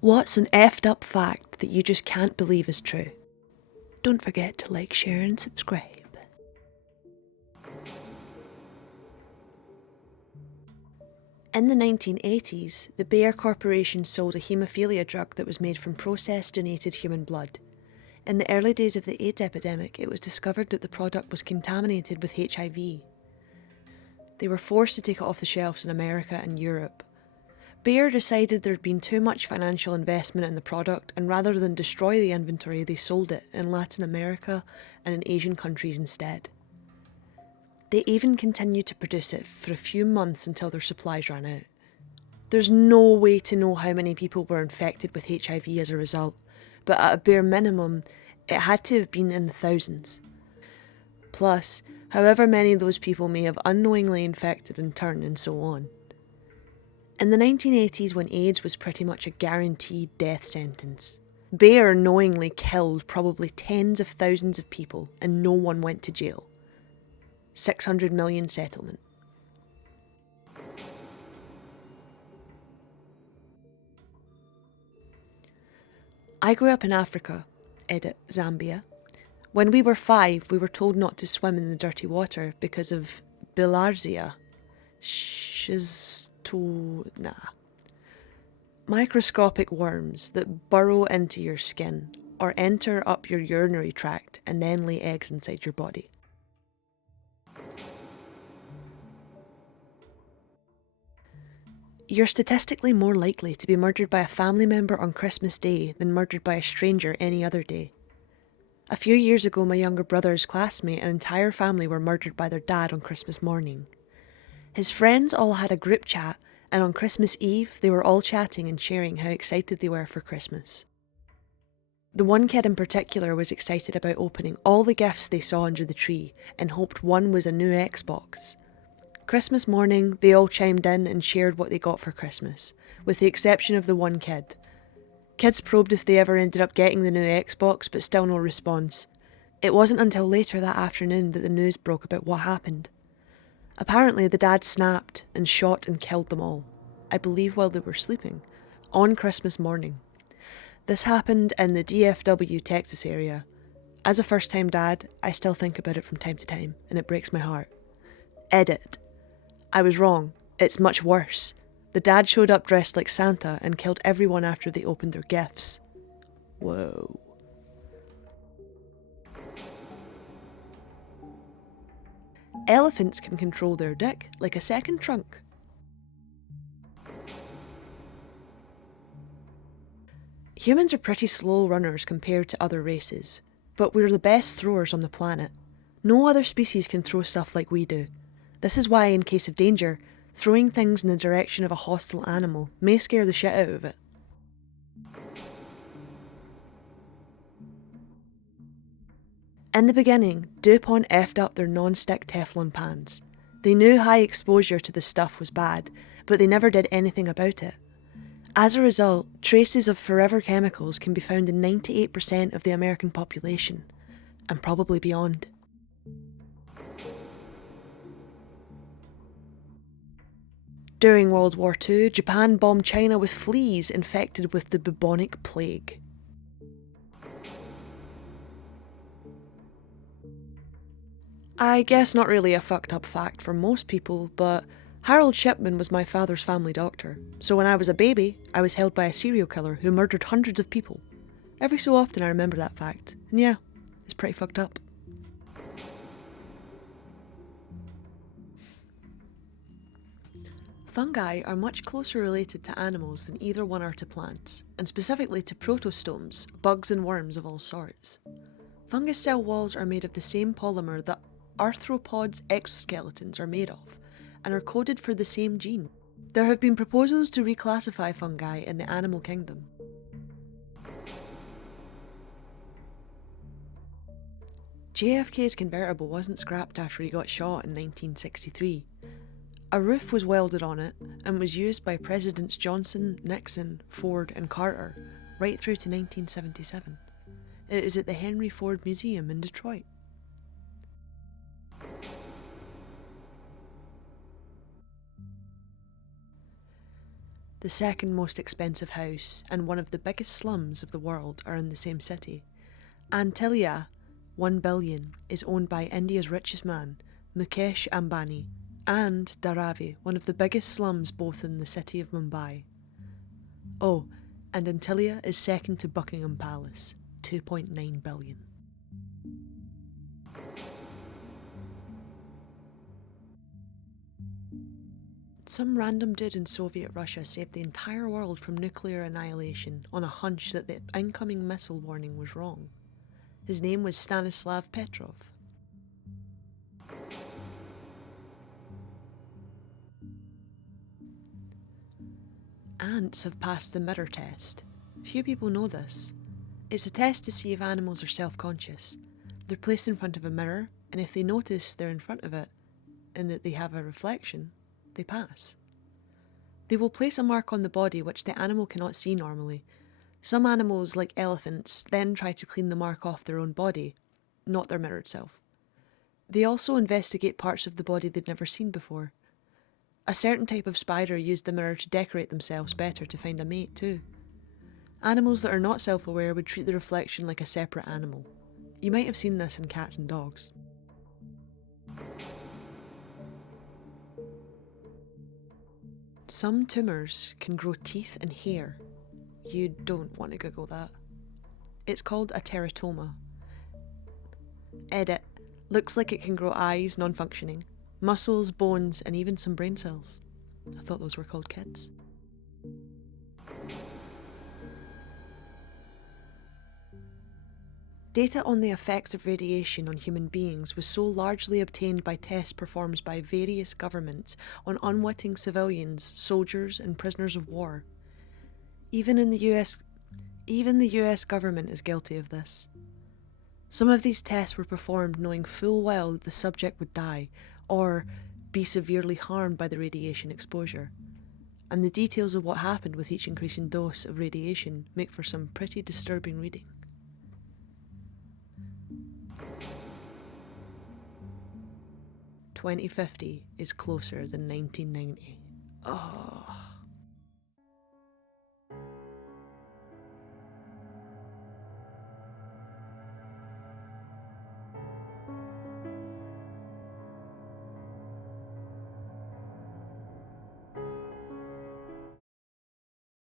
What's an effed up fact that you just can't believe is true? Don't forget to like, share and subscribe. In the 1980s, the Bayer Corporation sold a haemophilia drug that was made from processed donated human blood. In the early days of the AIDS epidemic, it was discovered that the product was contaminated with HIV. They were forced to take it off the shelves in America and Europe. Bayer decided there had been too much financial investment in the product, and rather than destroy the inventory, they sold it in Latin America and in Asian countries instead. They even continued to produce it for a few months until their supplies ran out. There's no way to know how many people were infected with HIV as a result, but at a bare minimum, it had to have been in the thousands. Plus, however many of those people may have unknowingly infected in turn, and so on. In the 1980s, when AIDS was pretty much a guaranteed death sentence, Bayer knowingly killed probably tens of thousands of people and no one went to jail. 600 million settlement. I grew up in Africa, edit Zambia. When we were 5, we were told not to swim in the dirty water because of bilharzia. Microscopic worms that burrow into your skin or enter up your urinary tract and then lay eggs inside your body. You're statistically more likely to be murdered by a family member on Christmas Day than murdered by a stranger any other day. A few years ago, my younger brother's classmate and entire family were murdered by their dad on Christmas morning. His friends all had a group chat, and on Christmas Eve, they were all chatting and sharing how excited they were for Christmas. The one kid in particular was excited about opening all the gifts they saw under the tree and hoped one was a new Xbox. Christmas morning, they all chimed in and shared what they got for Christmas, with the exception of the one kid. Kids probed if they ever ended up getting the new Xbox, but still no response. It wasn't until later that afternoon that the news broke about what happened. Apparently, the dad snapped and shot and killed them all, I believe while they were sleeping, on Christmas morning. This happened in the DFW, Texas area. As a first-time dad, I still think about it from time to time, and it breaks my heart. Edit. I was wrong. It's much worse. The dad showed up dressed like Santa and killed everyone after they opened their gifts. Whoa. Elephants can control their dick like a second trunk. Humans are pretty slow runners compared to other races, but we're the best throwers on the planet. No other species can throw stuff like we do. This is why, in case of danger, throwing things in the direction of a hostile animal may scare the shit out of it. In the beginning, DuPont effed up their non-stick Teflon pans. They knew high exposure to the stuff was bad, but they never did anything about it. As a result, traces of forever chemicals can be found in 98% of the American population, and probably beyond. During World War II, Japan bombed China with fleas infected with the bubonic plague. I guess not really a fucked up fact for most people, but Harold Shipman was my father's family doctor, so when I was a baby, I was held by a serial killer who murdered hundreds of people. Every so often I remember that fact, and yeah, it's pretty fucked up. Fungi are much closer related to animals than either one are to plants, and specifically to protostomes, bugs and worms of all sorts. Fungus cell walls are made of the same polymer that arthropods' exoskeletons are made of, and are coded for the same gene. There have been proposals to reclassify fungi in the animal kingdom. JFK's convertible wasn't scrapped after he got shot in 1963. A roof was welded on it and was used by Presidents Johnson, Nixon, Ford and Carter right through to 1977. It is at the Henry Ford Museum in Detroit. The the second most expensive house, and one of the biggest slums of the world are in the same city. Antilia, 1 billion, is owned by India's richest man, Mukesh Ambani, and Dharavi, one of the biggest slums both in the city of Mumbai. Oh, and Antilia is second to Buckingham Palace, 2.9 billion. Some random dude in Soviet Russia saved the entire world from nuclear annihilation on a hunch that the incoming missile warning was wrong. His name was Stanislav Petrov. Ants have passed the mirror test. Few people know this. It's a test to see if animals are self-conscious. They're placed in front of a mirror, and if they notice they're in front of it and that they have a reflection, they pass. They will place a mark on the body which the animal cannot see normally. Some animals, like elephants, then try to clean the mark off their own body, not their mirrored self. They also investigate parts of the body they'd never seen before. A certain type of spider used the mirror to decorate themselves better to find a mate too. Animals that are not self-aware would treat the reflection like a separate animal. You might have seen this in cats and dogs. Some tumours can grow teeth and hair. You don't want to Google that. It's called a teratoma. Edit. Looks like it can grow eyes, non-functioning, muscles, bones, and even some brain cells. I thought those were called kids. Data on the effects of radiation on human beings was so largely obtained by tests performed by various governments on unwitting civilians, soldiers, and prisoners of war. Even the US government is guilty of this. Some of these tests were performed knowing full well that the subject would die or be severely harmed by the radiation exposure. And the details of what happened with each increasing dose of radiation make for some pretty disturbing reading. "2050 is closer than 1990. Oh.